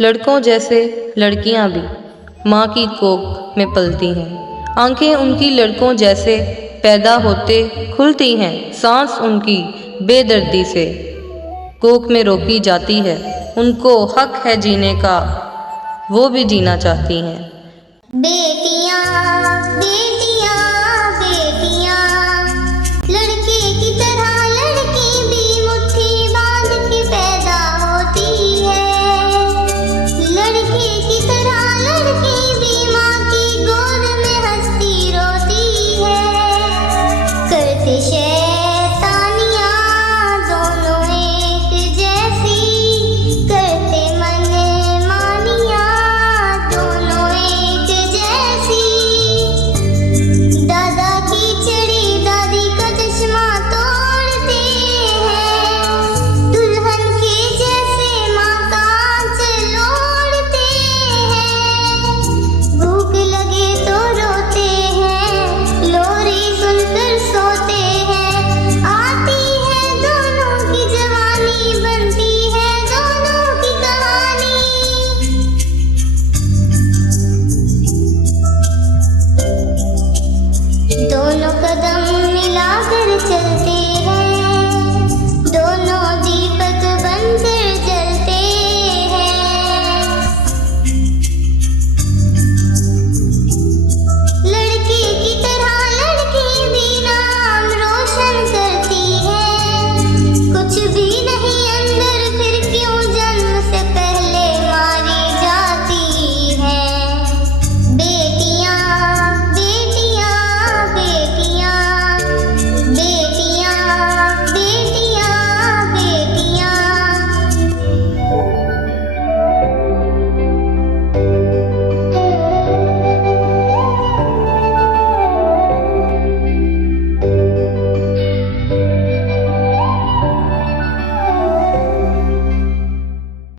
लड़कों जैसे लड़कियां भी माँ की कोख में पलती हैं। आंखें उनकी लड़कों जैसे पैदा होते खुलती हैं। सांस उनकी बेदर्दी से कोख में रोकी जाती है। उनको हक है जीने का, वो भी जीना चाहती हैं। बेटियां